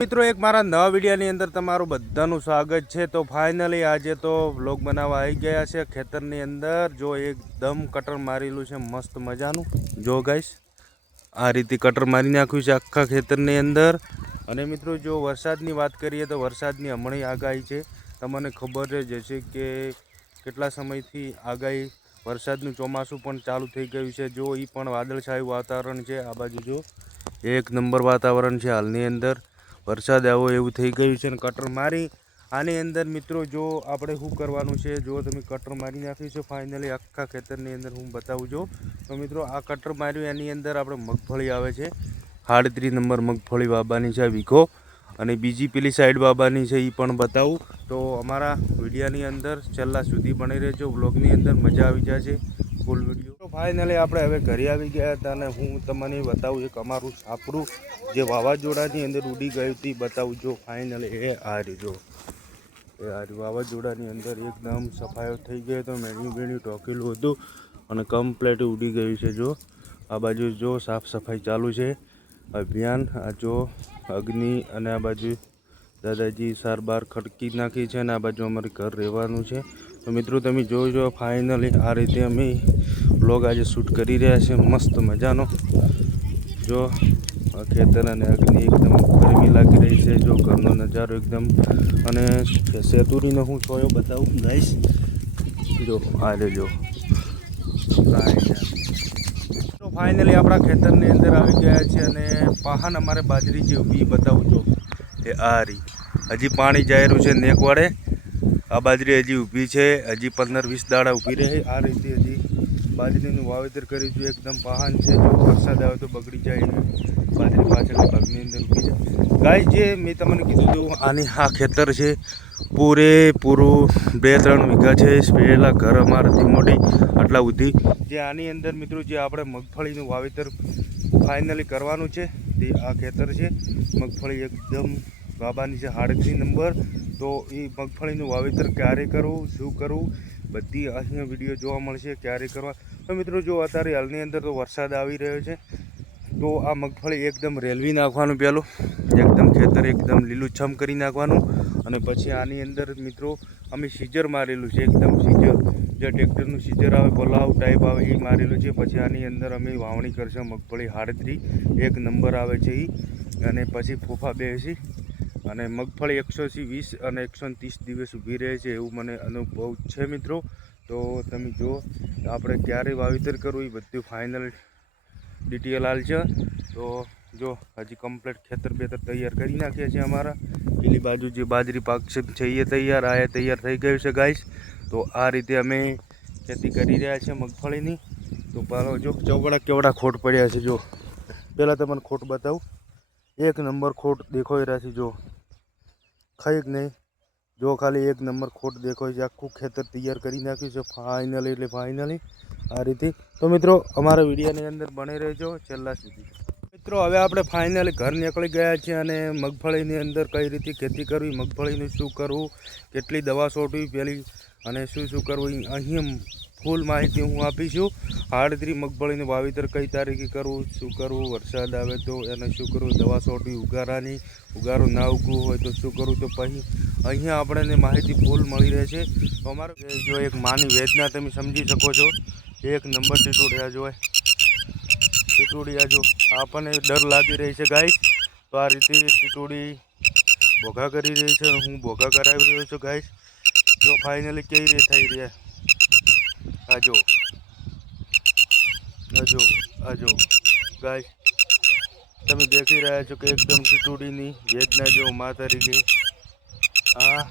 મિત્રો એક મારા નવા વિડીયોની અંદર તમારું બધાનું સ્વાગત છે। તો ફાઇનલી આજે તો વ્લોગ બનાવવા આવી ગયા છે ખેતરની અંદર। જો એકદમ કટર મારેલું છે મસ્ત મજાનું। જો ગાઈસ આ રીતે કટર મારી નાખ્યું છે આખા ખેતરની અંદર। અને મિત્રો જો વરસાદની વાત કરીએ તો વરસાદની હમણાં આગાહી છે। તમને ખબર જ હશે કે કેટલા સમયથી આગાહી વરસાદનું ચોમાસું પણ ચાલુ થઈ ગયું છે। જો એ પણ વાદળછાયું વાતાવરણ છે। આ બાજુ જો એક નંબર વાતાવરણ છે હાલની અંદર। वरसाद आवो एवं थई गयुं छे। कटर मारी आनी अंदर मित्रों जो आपणे शुं करवानुं छे जो तमे कटर मारी नाख्युं छे फाइनली आखा खेतरनी अंदर हूँ बतावुं छुं। तो मित्रों आ कटर मार्युं एनी अंदर आपणे मगफળી आवे छे 38 नंबर मगफળી वाववानी छे वीघो। अने बीजी पेली साइड वाववानी छे ई पण बतावुं। तो अमारा विडियोनी अंदर छेल्ला सुधी बनी रहेजो। व्लॉगनी अंदर मजा आवी जशे फूल विडियो। तो फाइनली आपणे हवे घरे आवी गया हता अने हूँ तमने बतावुं एक अमारुं छापरुं जे वावाजोड़ानी अंदर उड़ी गयुं हतुं बतावुं। जो फाइनली ए आ रह्यो ए आ वावाजोड़ानी अंदर एकदम सफायो थई गयो तो मेण्युं बेण्युं टोकेલું હતું અને કમ્પ્લીટ ઉડી ગયું છે। जो आ बाजू जो साफ सफाई चालू है अभियान। आ जो अग्नि अने आ बाजू दादाजी सार बार खड़की नाखी है ने आ बाजू अमरे घर रहेवानुं छे। तो मित्रों तमे जोजो फाइनली आ रीते अमे व्लॉग आज शूट करी रह्या छे मस्त मजानो। जो खेतर अने अग्नि एकदम गरमी लागी रही है। जो घरनो नजारो एकदम अने सेतुरीनो हूँ छोयो बतावुं गाइस। जो आ जो तो फाइनली अपना खेतरनी अंदर आवी गया छे अने पाहन अमारे बाजरी जे उभी बतावुं जो ए आ रही हजी पाणी जाई रह्युं छे नेकवाड़े। आ बाजरी हजी ऊभी छे हजी 15-20 दाड़ा ऊभी रहे। आ रीते हजी बाजरीनुं वावेतर कर्युं छे एकदम पाहन छे। जो वरसाद आवे तो बगड़ी जाए बाजरी पाछळना भागनी अंदर ऊभी छे। गाइस जे मैं तमने कीधुं तो आनी आ खेतर छे पूरेपूरुं 2-3 वीघा छे। पहेला घर अमाराथी मोटी आटला सुधी जे आनी अंदर मित्रों जे आपणे मगफळीनुं वावेतर फाइनली करवानुं छे ते आ खेतर छे। मगफળી एकदम बाबानी छे 38 नंबर। तो ये मगफळीनुं वावेतर क्यारे करवुं शुं करवुं बधी अहीं विडियो जोवा मळशे क्यारे करवा। तो मित्रों जो अत्यारे हालनी अंदर तो वरसाद आवी रह्यो छे तो आ मगफળી एकदम रेलवी नाखवानुं पहेलुं एकदम खेतर एकदम लीलुंछम करी नाखवानुं। अने पछी आनी अंदर मित्रों अमे सीजर मारेलुं छे एकदम सीजर जे ट्रेक्टरनुं सीजर आवे पलाव टाइप आवे ए मारेलुं छे। पछी आनी अंदर अमे वावणी करशुं मगफળી 38 एक नंबर आवे छे ई। अने पछी फूफा बेसी अने मगफળી 120 अने 130 दिवस ऊभी रहे छे एवुं मने अनुभव छे मित्रों। तो तमे जो आपणे क्यारे वावेतर करवुं ए बधुं फाइनल डिटेल हाल छे। तो जो हजी कम्प्लीट खेतर बेतर तैयार करी नाख्या छे अमारा। पेली बाजू जे बाजरी पाक छे ये तैयार आ तैयार थई गयुं छे गाइस। तो आ रीते अमे खेती करी रह्या छे मगफळीनी। तो पालो जो चौगड़ा केवड़ा खोट पड्या छे। जो पहेला तमने खोट बतावुं एक नंबर खोट देखाई रह्या छे। जो खाई नहीं जो खाली एक नंबर खोट देखो छे। आखुं खेतर तैयार करी नाख्युं छे फाइनली एटले फाइनली आ रीते। तो मित्रों अमारा विडियोनी अंदर बने रहेजो छेल्ला सुधी। मित्रों हवे आपणे फाइनली घर निकळी गया छे अने मगफळीनी अंदर कई रीते खेती करवी मगफळीनुं शुं करवुं केटली दवा छांटवी पेली अने शुं शुं करवुं अहीं फूल माहिती हूँ आपीशुं। 38 मगफळीनुं वावेतर कई तारीखे करवुं शुं करवुं वरसाद आवे तो एने शुं करवुं दवा छांटवी उगारानी उगारो ना उगवुं होय तो शुं करवुं। तो पछी अहीं आपणे माहिती फूल मळी रहेशे। तो अमारो जो एक मानी वेदना तमे समजी शको छो। एक नंबर टीटोडिया जो टीटोडिया जो आपने डर लागी रही है गाइस। तो आ रीते टीटोडी भोगा करी रही है हूँ भोगा करावी रह्यो छुं गाइस। जो फाइनली कई रे थई रह्या आजो आजो आजो गाइस तमे देखी रह्या छो कि एकदम टीटोडीनी वेदना जो माता रीते आ